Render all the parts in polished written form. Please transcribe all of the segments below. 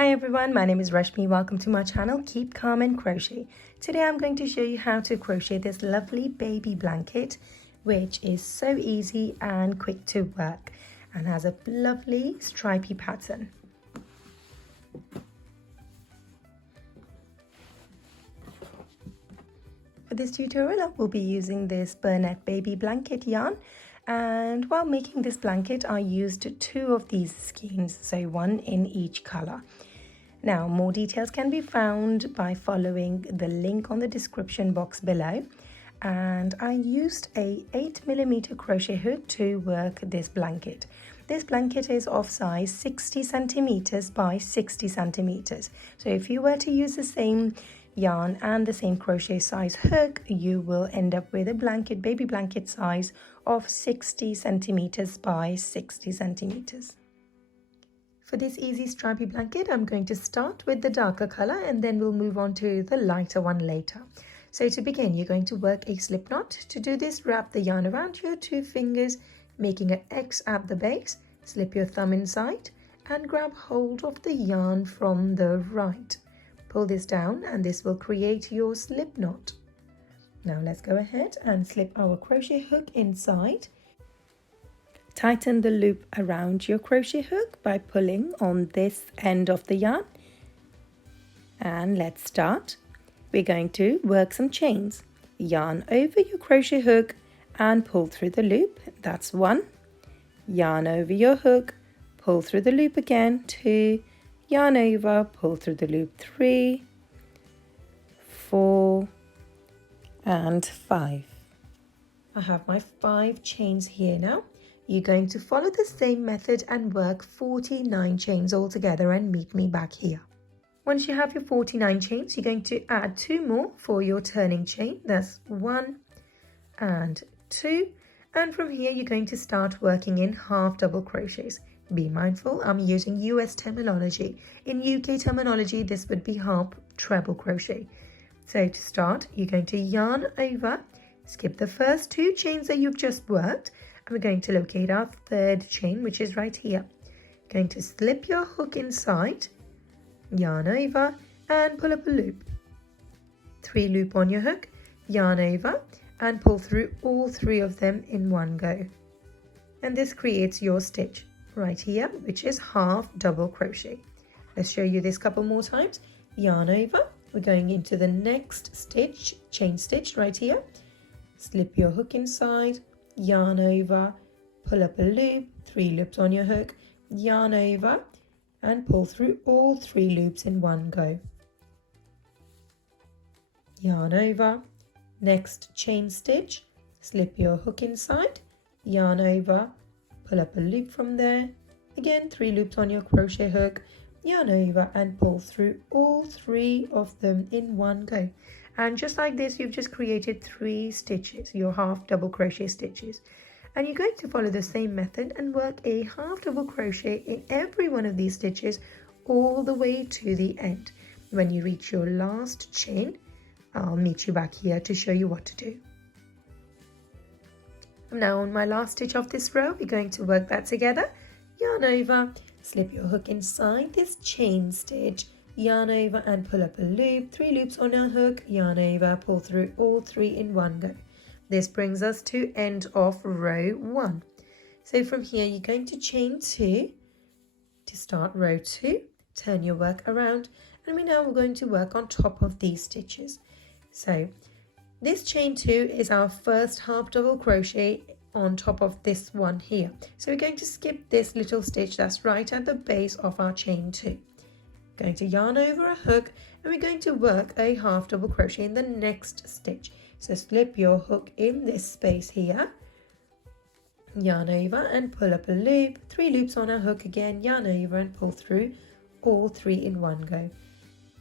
Hi everyone, my name is Rashmi. Welcome to my channel, Keep Calm and Crochet. Today I'm going to show you how to crochet this lovely baby blanket, which is so easy and quick to work and has a lovely stripy pattern. For this tutorial, I will be using this Bernette baby blanket yarn. And while making this blanket, I used two of these skeins, so one in each color. Now, more details can be found by following the link on the description box below. And I used a 8mm crochet hook to work this blanket. This blanket is of size 60 centimeters by 60 centimeters. So if you were to use the same yarn and the same crochet size hook, you will end up with a blanket, baby blanket size of 60 centimeters by 60 centimeters. For this easy stripy blanket, I'm going to start with the darker color and then we'll move on to the lighter one later. So to begin, you're going to work a slip knot. To do this, wrap the yarn around your two fingers, making an X at the base, slip your thumb inside and grab hold of the yarn from the right. Pull this down and this will create your slip knot. Now let's go ahead and slip our crochet hook inside. Tighten the loop around your crochet hook by pulling on this end of the yarn. And let's start. We're going to work some chains. Yarn over your crochet hook and pull through the loop. That's 1. Yarn over your hook, pull through the loop again, 2. Yarn over, pull through the loop, 3, 4, and 5. I have my 5 chains here now. You're going to follow the same method and work 49 chains all together and meet me back here. Once you have your 49 chains, you're going to add 2 more for your turning chain. That's 1 and 2. And from here, you're going to start working in half double crochets. Be mindful, I'm using US terminology. In UK terminology, this would be half treble crochet. So to start, you're going to yarn over, skip the first 2 chains that you've just worked, and we're going to locate our 3rd chain, which is right here. Going to slip your hook inside, yarn over, and pull up a loop. 3 loop on your hook, yarn over, and pull through all 3 of them in one go. And this creates your stitch right here, which is half double crochet. Let's show you this couple more times. Yarn over, we're going into the next stitch, chain stitch right here. Slip your hook inside, yarn over, pull up a loop, 3 loops on your hook, yarn over, and pull through all 3 loops in one go. Yarn over, next chain stitch, slip your hook inside, yarn over, pull up a loop from there, again 3 loops on your crochet hook, yarn over and pull through all 3 of them in one go. And just like this, you've just created 3 stitches, your half double crochet stitches. And you're going to follow the same method and work a half double crochet in every one of these stitches all the way to the end. When you reach your last chain, I'll meet you back here to show you what to do. Now on my last stitch of this row, we're going to work that together. Yarn over, slip your hook inside this chain stitch, yarn over and pull up a loop, 3 loops on our hook, yarn over, pull through all 3 in one go. This brings us to end of row 1. So from here, you're going to chain 2 to start row 2, turn your work around, and we're going to work on top of these stitches. So this chain 2 is our first half double crochet on top of this one here. So we're going to skip this little stitch that's right at the base of our chain 2. Going to yarn over a hook and we're going to work a half double crochet in the next stitch. So slip your hook in this space here, yarn over and pull up a loop, 3 loops on our hook again, yarn over and pull through all 3 in one go.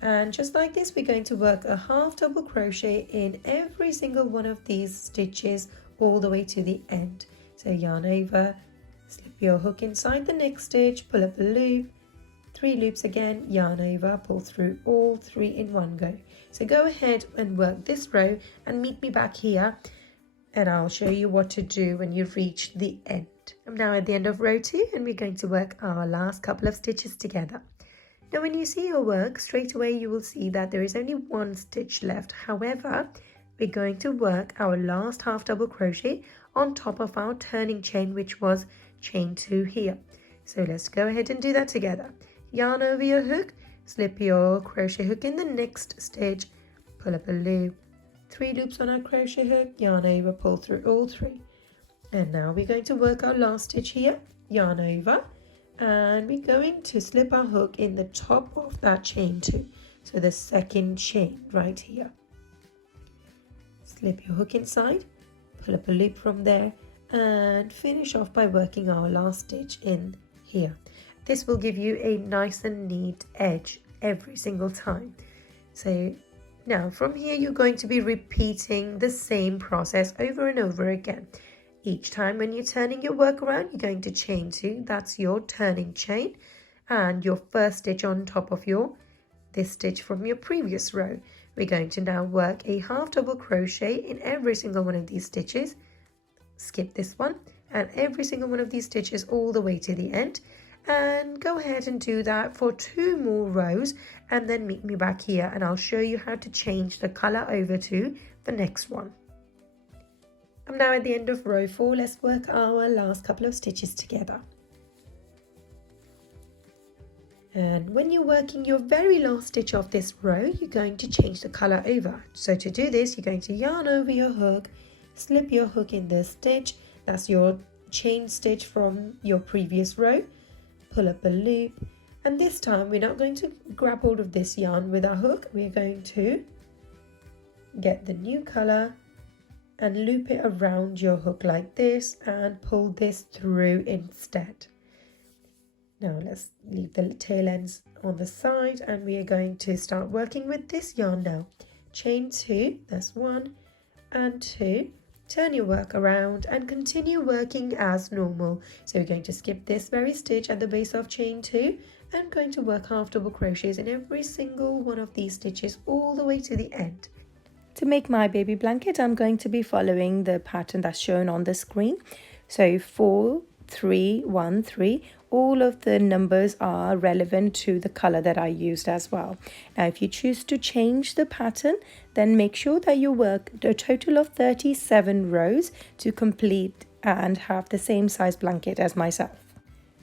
And just like this, we're going to work a half double crochet in every single one of these stitches all the way to the end. So yarn over, slip your hook inside the next stitch, pull up a loop, 3 loops again, yarn over, pull through all 3 in one go. So go ahead and work this row and meet me back here and I'll show you what to do when you reach the end. I'm now at the end of row 2 and we're going to work our last couple of stitches together. Now when you see your work, straight away you will see that there is only one stitch left. However, we're going to work our last half double crochet on top of our turning chain, which was chain 2 here. So let's go ahead and do that together. Yarn over your hook, slip your crochet hook in the next stitch, pull up a loop, 3 loops on our crochet hook, yarn over, pull through all 3. And now we're going to work our last stitch here, yarn over, and we're going to slip our hook in the top of that chain 2. So the second chain right here. Slip your hook inside, pull up a loop from there, and finish off by working our last stitch in here. This will give you a nice and neat edge every single time. So now from here you're going to be repeating the same process over and over again. Each time when you're turning your work around, you're going to chain 2. That's your turning chain and your first stitch on top of this stitch from your previous row. We're going to now work a half double crochet in every single one of these stitches. Skip this one, and every single one of these stitches all the way to the end. And go ahead and do that for 2 more rows, and then meet me back here and I'll show you how to change the color over to the next one. I'm now at the end of row 4. Let's work our last couple of stitches together. And when you're working your very last stitch of this row, you're going to change the color over. So to do this, you're going to yarn over your hook, slip your hook in this stitch. That's your chain stitch from your previous row. Pull up a loop, and this time we're not going to grab hold of this yarn with our hook. We're going to get the new color and loop it around your hook like this and pull this through instead. Now let's leave the tail ends on the side, and we are going to start working with this yarn now. Chain 2, that's 1 and 2. Turn your work around and continue working as normal. So we're going to skip this very stitch at the base of chain 2 and going to work half double crochets in every single one of these stitches all the way to the end. To make my baby blanket, I'm going to be following the pattern that's shown on the screen. So 4, 3, 1, 3. All of the numbers are relevant to the color that I used as well. Now, if you choose to change the pattern, then make sure that you work a total of 37 rows to complete and have the same size blanket as myself.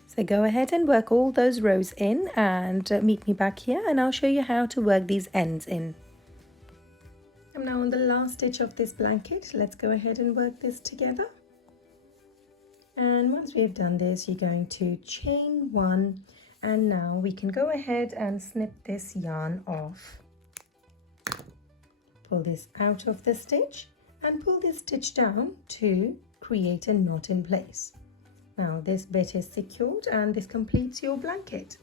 So go ahead and work all those rows in and meet me back here, and I'll show you how to work these ends in. I'm now on the last stitch of this blanket. Let's go ahead and work this together. And once we've done this, you're going to chain 1, and now we can go ahead and snip this yarn off. Pull this out of the stitch and pull this stitch down to create a knot in place. Now this bit is secured and this completes your blanket.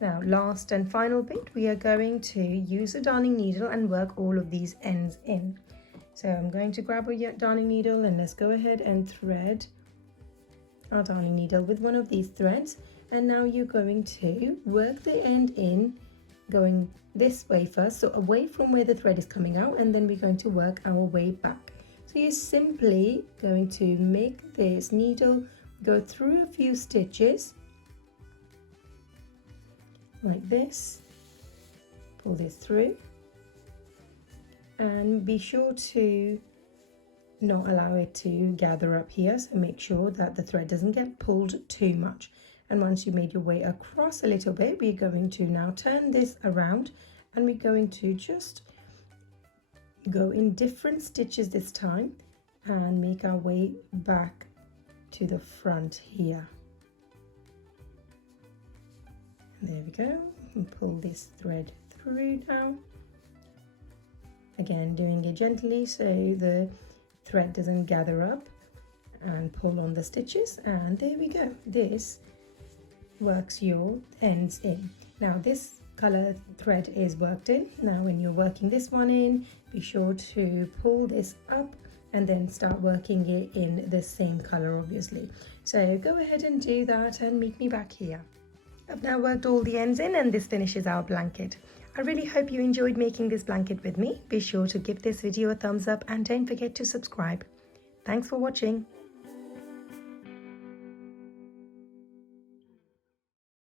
Now last and final bit, we are going to use a darning needle and work all of these ends in. So I'm going to grab a darning needle and let's go ahead and thread our darning needle with one of these threads. And now you're going to work the end in, going this way first, so away from where the thread is coming out, and then we're going to work our way back. So you're simply going to make this needle go through a few stitches like this, pull this through, and be sure to not allow it to gather up here, so make sure that the thread doesn't get pulled too much. And once you made your way across a little bit, we're going to now turn this around, and we're going to just go in different stitches this time and make our way back to the front here. And there we go, and pull this thread through now. Again, doing it gently so the thread doesn't gather up, and pull on the stitches, and there we go. This works your ends in. Now this color thread is worked in. Now when you're working this one in, be sure to pull this up and then start working it in the same color, obviously. So go ahead and do that and meet me back here. I've now worked all the ends in, and this finishes our blanket. I really hope you enjoyed making this blanket with me. Be sure to give this video a thumbs up and don't forget to subscribe. Thanks for watching.